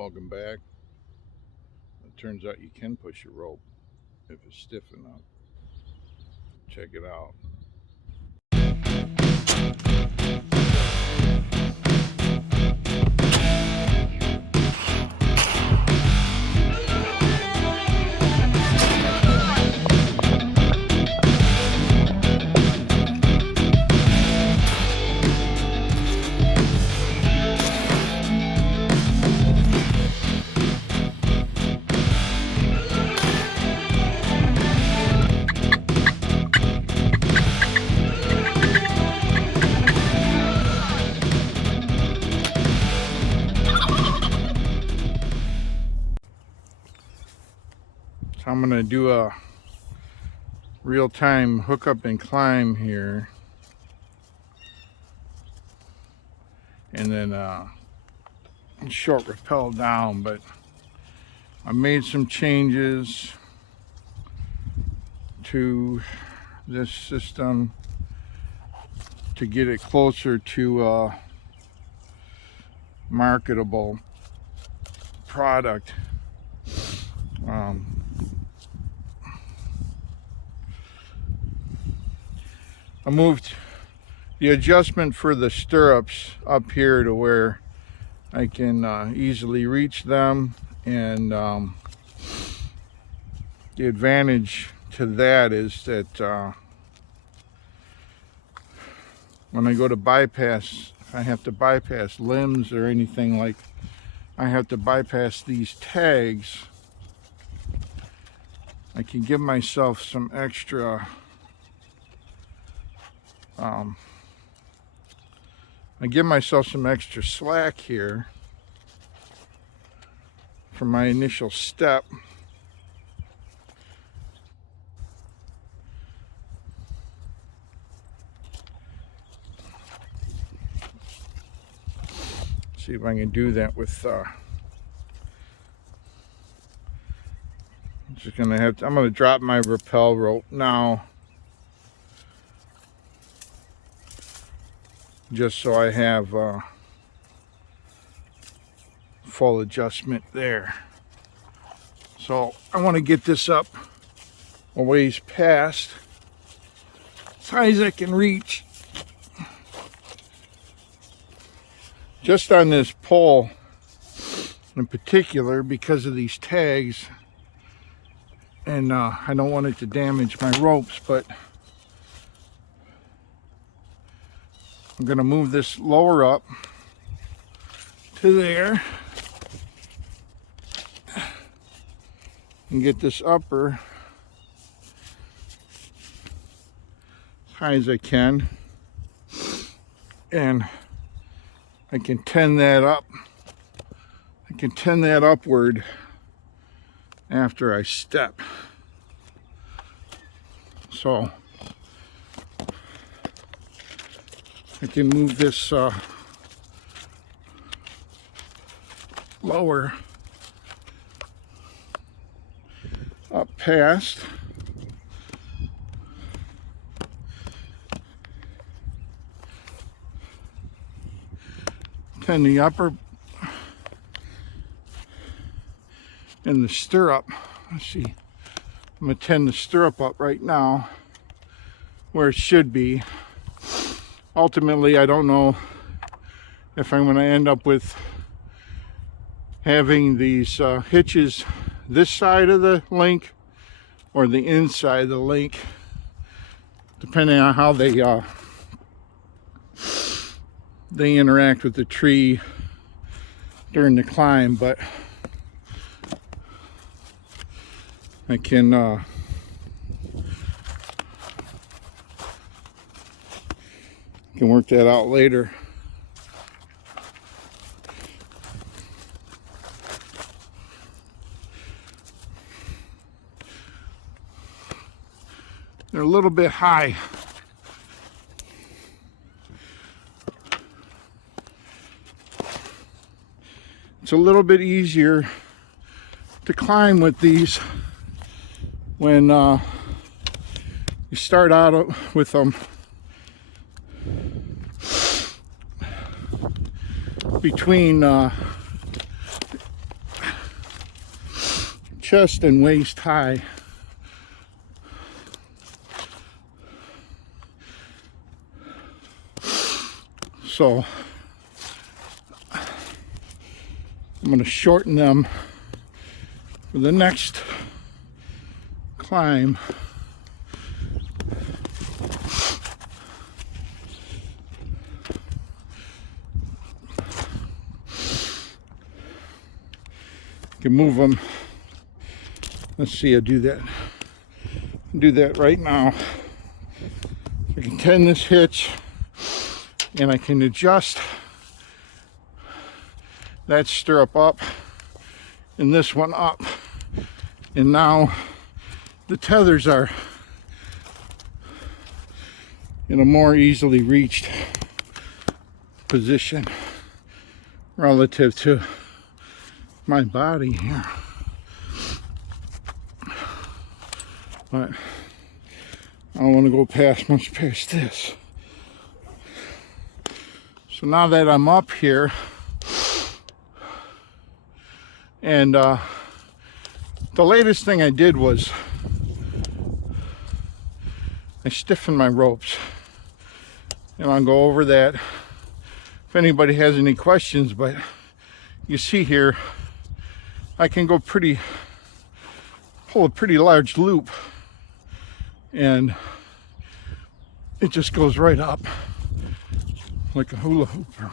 Welcome back. It turns out you can push a rope if it's stiff enough. Check it out. So I'm gonna do a real-time hookup and climb here, and then short rappel down. But I made some changes to this system to get it closer to a marketable product. I moved the adjustment for the stirrups up here to where I can easily reach them, and the advantage to that is that when I go to bypass, if I have to bypass limbs or anything, like I have to bypass these tags, I can give myself some extra slack here for my initial step. See if I can do that with I'm gonna drop my rappel rope now, just so I have full adjustment there. So I want to get this up a ways past, as high as I can reach. Just on this pole in particular, because of these tags, and I don't want it to damage my ropes, but I'm going to move this lower up to there and get this upper as high as I can, and I can tend that up. I can tend that upward after I step. So I can move this lower up past. Tend the upper and the stirrup. Let's see. I'm going to tend the stirrup up right now where it should be. Ultimately, I don't know if I'm going to end up with having these hitches this side of the link or the inside of the link, depending on how they interact with the tree during the climb. But I can work that out later. They're a little bit high. It's a little bit easier to climb with these when you start out with them between chest and waist high. So I'm going to shorten them for the next climb. Can move them. Let's see, I do that right now. I can tighten this hitch and I can adjust that stirrup up and this one up, and now the tethers are in a more easily reached position relative to my body here. But I don't want to go much past this. So now that I'm up here, and the latest thing I did was I stiffened my ropes, and I'll go over that if anybody has any questions. But you see here, I can go pull a pretty large loop, and it just goes right up like a hula hooper.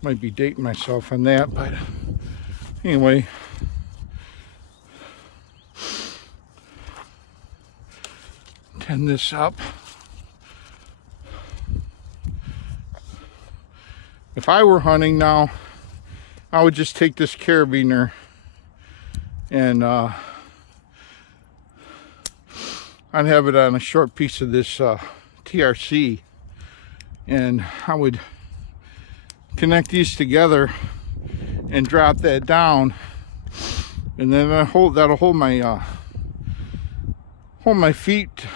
Might be dating myself on that, but anyway. Tend this up. If I were hunting now, I would just take this carabiner and I'd have it on a short piece of this TRC, and I would connect these together and drop that down, and then that'll hold my feet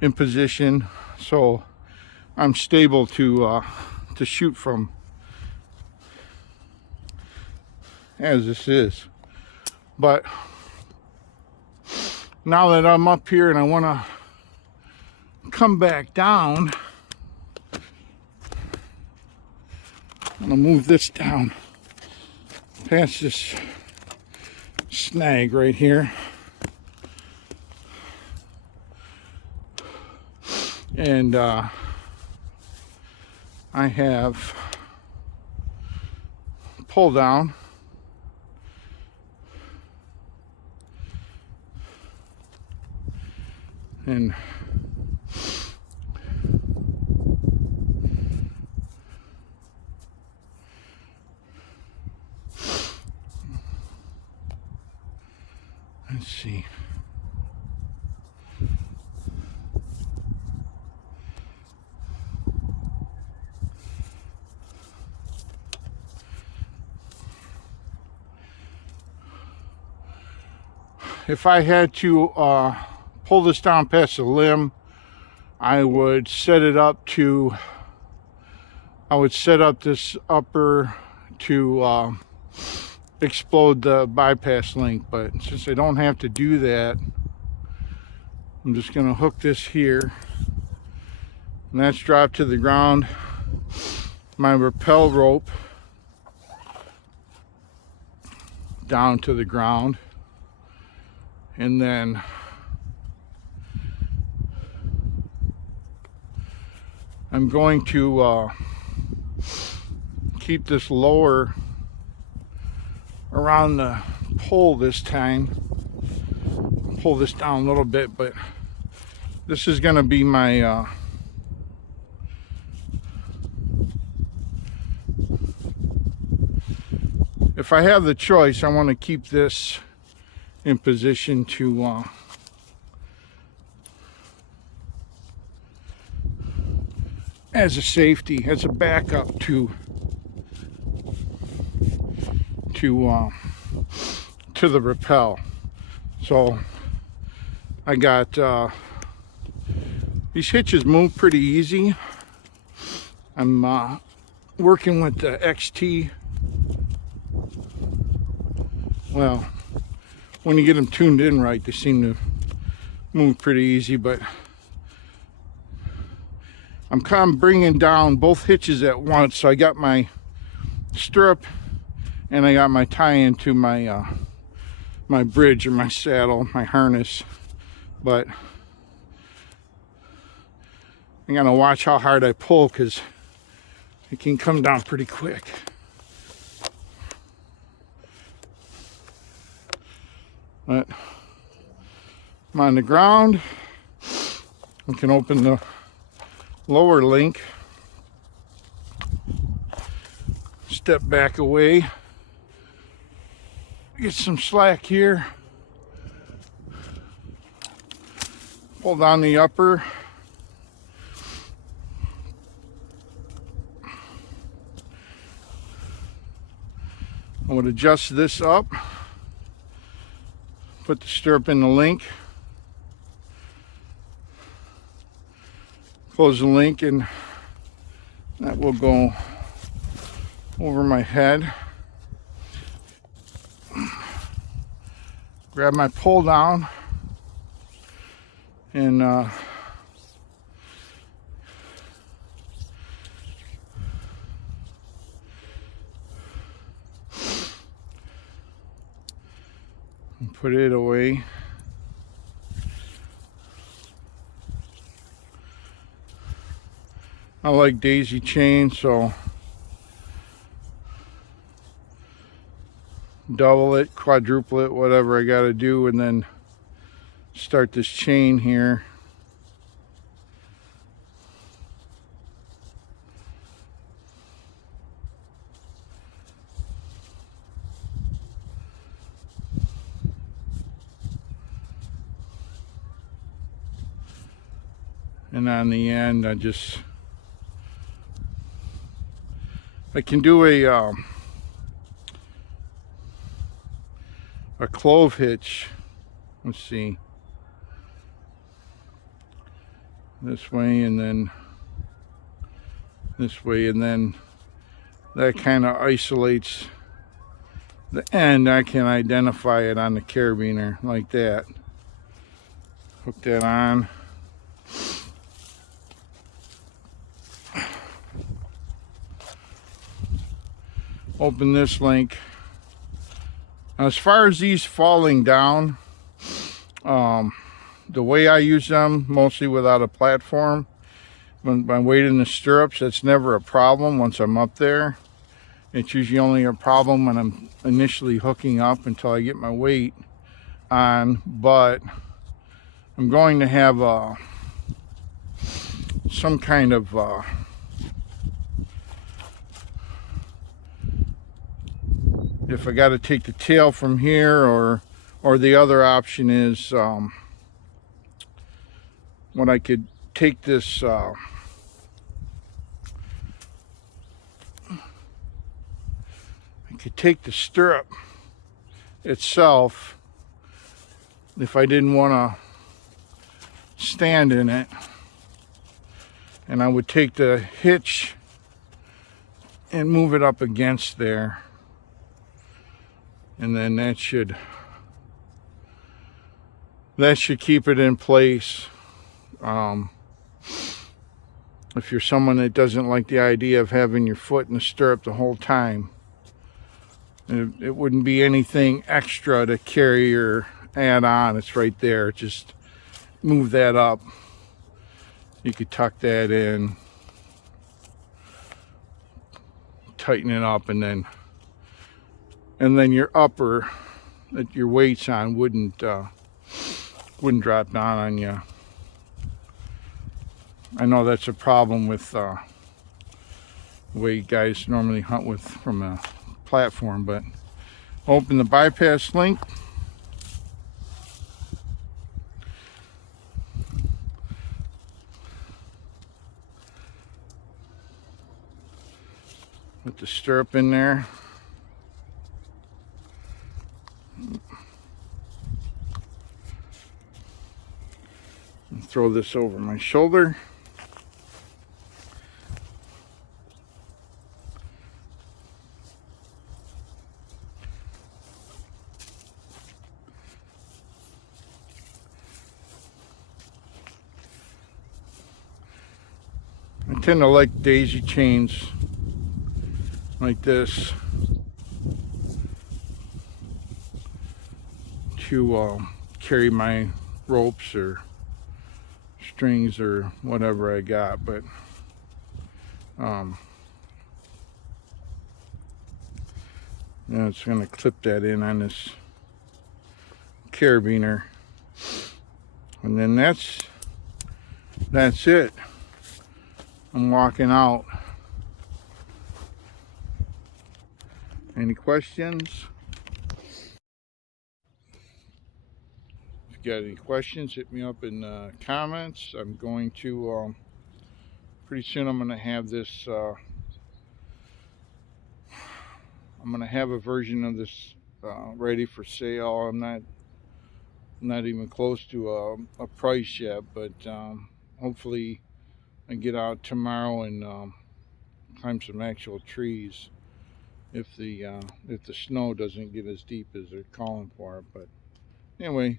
in position, so I'm stable to shoot from, as this is. But now that I'm up here and I want to come back down, I'm gonna move this down past this snag right here, and I have pull down, and let's see. If I had to pull this down past the limb, I would set up this upper to explode the bypass link. But since I don't have to do that, I'm just going to hook this here, and that's dropped to the ground. My rappel rope down to the ground, and then I'm going to keep this lower around the pole this time. Pull this down a little bit, but this is going to be my if I have the choice, I want to keep this in position to as a safety, as a backup to the rappel. So I got these hitches move pretty easy. I'm working with the XT well, when you get them tuned in right, they seem to move pretty easy, but I'm kind of bringing down both hitches at once. So I got my stirrup and I got my tie-in to my my bridge or my saddle, my harness, but I'm gonna watch how hard I pull because it can come down pretty quick. But I'm on the ground. I can open the lower link, step back away, get some slack here, pull down the upper, I would adjust this up, put the stirrup in the link, close the link, and that will go over my head. Grab my pull down and put it away. I like daisy chain, so double it, quadruple it, whatever I got to do, and then start this chain here. And on the end, I can do a clove hitch. Let's see, this way and then this way, and then that kind of isolates the end. I can identify it on the carabiner like that. Hook that on. Open this link. Now, as far as these falling down, the way I use them, mostly without a platform, when I weight in the stirrups, that's never a problem once I'm up there. It's usually only a problem when I'm initially hooking up until I get my weight on. But I'm going to have some kind of if I got to take the tail from here, or the other option is when I could take this I could take the stirrup itself if I didn't want to stand in it, and I would take the hitch and move it up against there, and then that should keep it in place. If you're someone that doesn't like the idea of having your foot in the stirrup the whole time, it wouldn't be anything extra to carry or add on. It's right there. Just move that up. You could tuck that in, tighten it up, and then your upper that your weight's on wouldn't drop down on you. I know that's a problem with the way guys normally hunt with from a platform, but open the bypass link. Put the stirrup in there. And throw this over my shoulder. tend to like daisy chains like this to carry my ropes or strings or whatever I got, but now it's going to clip that in on this carabiner, and then that's it. I'm walking out. Any questions? If you got any questions, hit me up in the comments. I'm going to pretty soon I'm going to have this I'm going to have a version of this ready for sale. I'm not even close to a price yet, but hopefully I get out tomorrow and climb some actual trees if the snow doesn't get as deep as they're calling for. But anyway,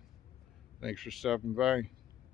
thanks for stopping by.